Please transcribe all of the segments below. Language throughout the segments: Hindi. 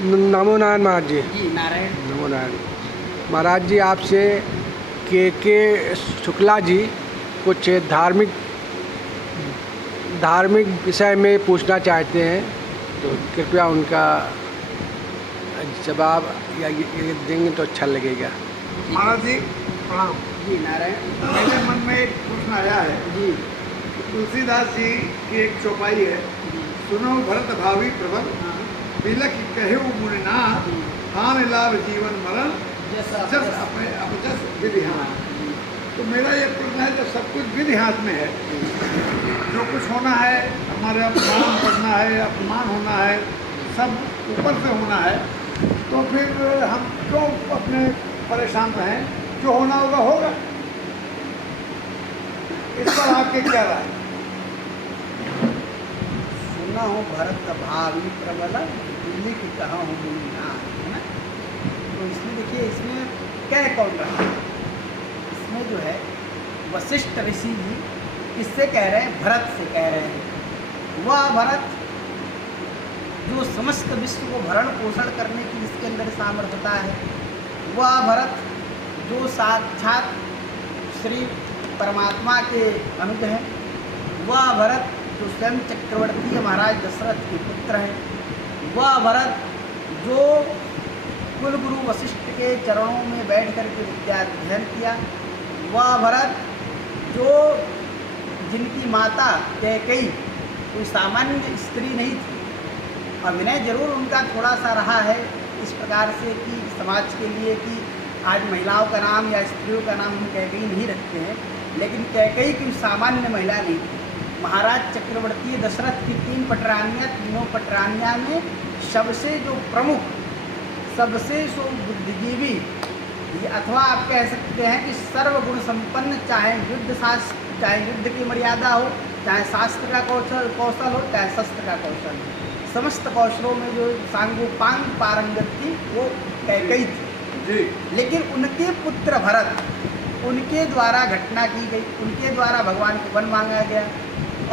नमो नारायण महाराज जी। जी नारायण। नमो नारायण महाराज जी, आपसे के शुक्ला जी कुछ धार्मिक विषय में पूछना चाहते हैं, तो कृपया उनका जवाब या ये देंगे तो अच्छा लगेगा। महाराज जी प्रणाम। जी नारायण। मेरे मन में एक प्रश्न आया है। जी तुलसीदास जी की एक चौपाई है, जी। सुनो भरत भावी प्रबल, हाँ। बिलख कहु मुनिनाथ, हान लाभ जीवन मरण, जस अपजस विधि हाथ। तो मेरा ये प्रश्न है, जब सब कुछ विधि हाथ में है, जो कुछ होना है हमारे अपमान करना है, अपमान होना है, सब ऊपर से होना है, तो फिर हम क्यों अपने परेशान रहें? जो होना होगा होगा। इस पर आपके क्या राय? सुना हो भरत भावी प्रबल, लिख कहा हूँ मुनिनाथ, है ना। तो इसमें देखिए, इसमें कह कौन रहा है? इसमें जो है वशिष्ठ ऋषि जी किससे कह रहे हैं? भरत से कह रहे हैं। वह भरत जो समस्त विश्व को भरण पोषण करने की जिसके अंदर सामर्थ्यता है, वह भरत जो साक्षात श्री परमात्मा के अनुज हैं, वह भरत जो स्वयं चक्रवर्ती महाराज दशरथ के पुत्र हैं, वह भरत जो कुलगुरु वशिष्ठ के चरणों में बैठ कर के विद्या अध्ययन किया, वह भरत जो जिनकी माता कैकेयी कोई सामान्य स्त्री नहीं थी। अभिनय जरूर उनका थोड़ा सा रहा है इस प्रकार से कि समाज के लिए कि आज महिलाओं का नाम या स्त्रियों का नाम हम कैकेयी नहीं रखते हैं, लेकिन कैकेयी कोई सामान्य महिला नहीं थी। महाराज चक्रवर्ती दशरथ की 3 पटरानियाँ, तीनों पटरानियाँ में सबसे जो प्रमुख, सबसे जो बुद्धिजीवी, अथवा आप कह सकते हैं कि सर्वगुण संपन्न, चाहे युद्ध शास्त्र, चाहे युद्ध की मर्यादा हो, चाहे शास्त्र का कौशल हो, चाहे शस्त्र का कौशल हो, समस्त कौशलों में जो सांगोपांग पारंगत थी वो कैकेयी थी जी। लेकिन उनके पुत्र भरत, उनके द्वारा घटना की गई, उनके द्वारा भगवान को वन मांगा गया,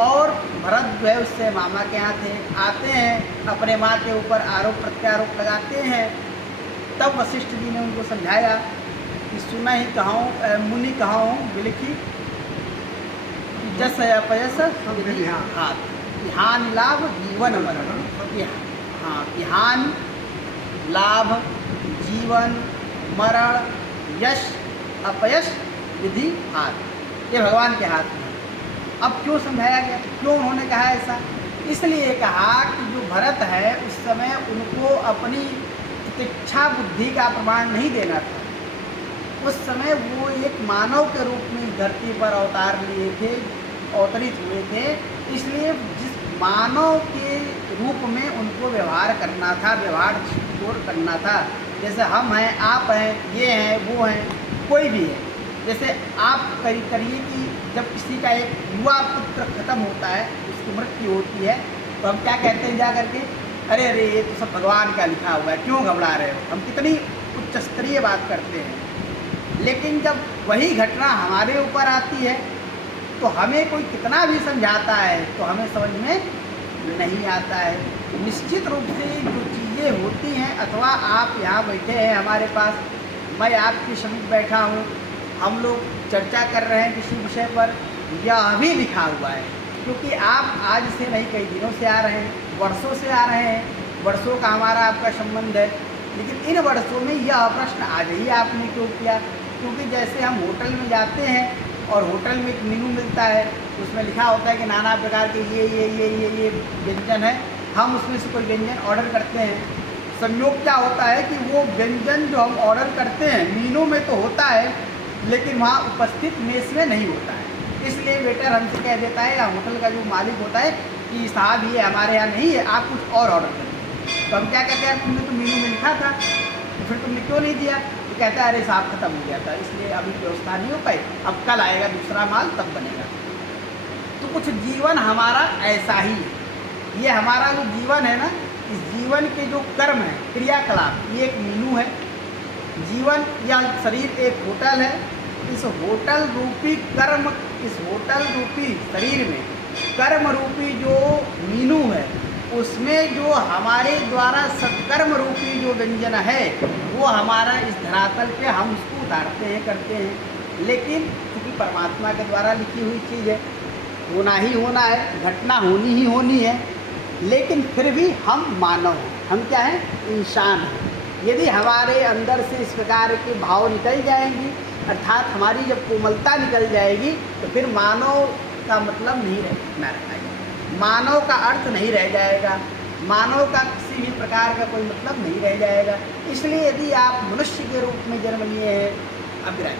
और भरत जो है उससे मामा के यहाँ थे, आते हैं अपने माँ के ऊपर आरोप प्रत्यारोप लगाते हैं। तब वशिष्ठ जी ने उनको समझाया कि सुना ही कहाऊँ मुनि कहाऊँ बिलखी, जस अपयस विधि हाथ, हानि लाभ जीवन मरण। हाँ, हानि लाभ जीवन मरण यश अपयश विधि हाथ, ये भगवान के हाथ में है। अब क्यों समझाया गया, क्यों उन्होंने कहा ऐसा? इसलिए कहा कि जो भरत है उस समय उनको अपनी प्रतीक्षा बुद्धि का प्रमाण नहीं देना था। उस समय वो एक मानव के रूप में धरती पर अवतार लिए थे, अवतरित हुए थे, इसलिए जिस मानव के रूप में उनको व्यवहार करना था, व्यवहार करना था। जैसे हम हैं, आप हैं, ये हैं, वो हैं, कोई भी है। जैसे आप करिए कि जब किसी का एक युवा पुत्र खत्म होता है, उसकी मृत्यु होती है, तो हम क्या कहते हैं जा करके? अरे अरे ये तो सब भगवान का लिखा हुआ है, क्यों घबरा रहे हो? हम कितनी उच्च स्तरीय बात करते हैं। लेकिन जब वही घटना हमारे ऊपर आती है तो हमें कोई कितना भी समझाता है तो हमें समझ में नहीं आता है। निश्चित रूप से जो चीज़ें होती हैं, अथवा आप यहाँ बैठे हैं हमारे पास, मैं आपके समीप बैठा हूँ, हम लोग चर्चा कर रहे हैं किसी विषय पर, यह भी लिखा हुआ है, क्योंकि आप आज से नहीं कई दिनों से आ रहे हैं, वर्षों से आ रहे हैं, वर्षों का हमारा आपका संबंध है। लेकिन इन वर्षों में यह प्रश्न आज ही आपने क्यों किया? क्योंकि जैसे हम होटल में जाते हैं और होटल में एक मेनू मिलता है, उसमें लिखा होता है कि नाना प्रकार के ये व्यंजन है, हम उसमें से कोई व्यंजन ऑर्डर करते हैं। संयोग क्या होता है कि वो व्यंजन जो हम ऑर्डर करते हैं मेनू में तो होता है, लेकिन वहाँ उपस्थित मेस में नहीं होता है। इसलिए वेटर हमसे कह देता है, या होटल का जो मालिक होता है, कि साहब ये हमारे यहाँ नहीं है, आप कुछ और ऑर्डर करें। तो हम क्या कहते हैं, तुमने तो मेनू में लिखा था, तो फिर तुमने क्यों नहीं दिया? तो कहता है अरे साहब ख़त्म हो गया था, इसलिए अभी व्यवस्था नहीं हो पाई, अब कल आएगा दूसरा माल तब बनेगा। तो कुछ जीवन हमारा ऐसा ही है। ये हमारा जो जीवन है ना, इस जीवन के जो कर्म है, क्रियाकलाप, ये एक मेनू है। जीवन या शरीर एक होटल है। इस होटल रूपी कर्म, इस होटल रूपी शरीर में कर्म रूपी जो मीनू है, उसमें जो हमारे द्वारा सत्कर्म रूपी जो व्यंजन है वो हमारा इस धरातल पे हम उसको उतारते हैं, करते हैं। लेकिन क्योंकि परमात्मा के द्वारा लिखी हुई चीज़ है, होना ही होना है, घटना होनी ही होनी है। लेकिन फिर भी हम मानव हैं, हम क्या हैं, इंसान हैं। यदि हमारे अंदर से इस प्रकार के भाव निकल जाएंगी, अर्थात हमारी जब कोमलता निकल जाएगी, तो फिर मानव का मतलब नहीं रहेगा, मानव का अर्थ नहीं रह जाएगा, मानव का किसी भी प्रकार का कोई मतलब नहीं रह जाएगा। इसलिए यदि आप मनुष्य के रूप में जन्म लिए हैं, अविराज,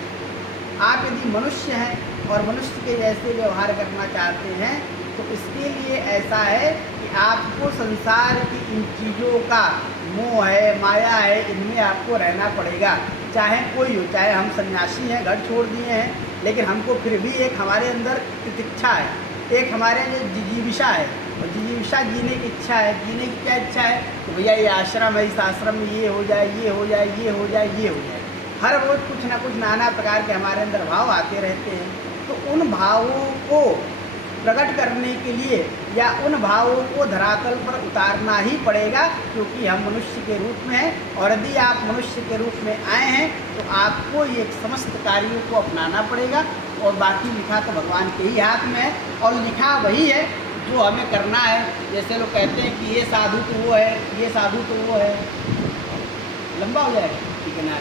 आप यदि मनुष्य हैं और मनुष्य के जैसे व्यवहार करना चाहते हैं, तो इसके लिए ऐसा है कि आपको संसार की इन चीज़ों का मोह है, माया है, इनमें आपको रहना पड़ेगा। चाहे कोई हो, चाहे हम सन्यासी हैं, घर छोड़ दिए हैं, लेकिन हमको फिर भी एक हमारे अंदर तितिक्षा है, एक हमारे अंदर जिजीविषा है, और जिजीविषा जीने की इच्छा है। जीने की क्या इच्छा है? तो भैया ये आश्रम है, इस आश्रम में ये हो जाए, ये हो जाए, ये हो जाए, ये हो जाए। हर रोज़ कुछ ना कुछ नाना प्रकार के हमारे अंदर भाव आते रहते हैं। तो उन भावों को प्रकट करने के लिए या उन भावों को धरातल पर उतारना ही पड़ेगा, क्योंकि हम मनुष्य के रूप में हैं। और यदि आप मनुष्य के रूप में आए हैं, तो आपको ये समस्त कार्यों को अपनाना पड़ेगा, और बाकी लिखा तो भगवान के ही हाथ में है, और लिखा वही है जो हमें करना है। जैसे लोग कहते हैं कि ये साधु तो वो है, ये साधु तो वो है, लंबा हो जाएगा, ठीक है ना?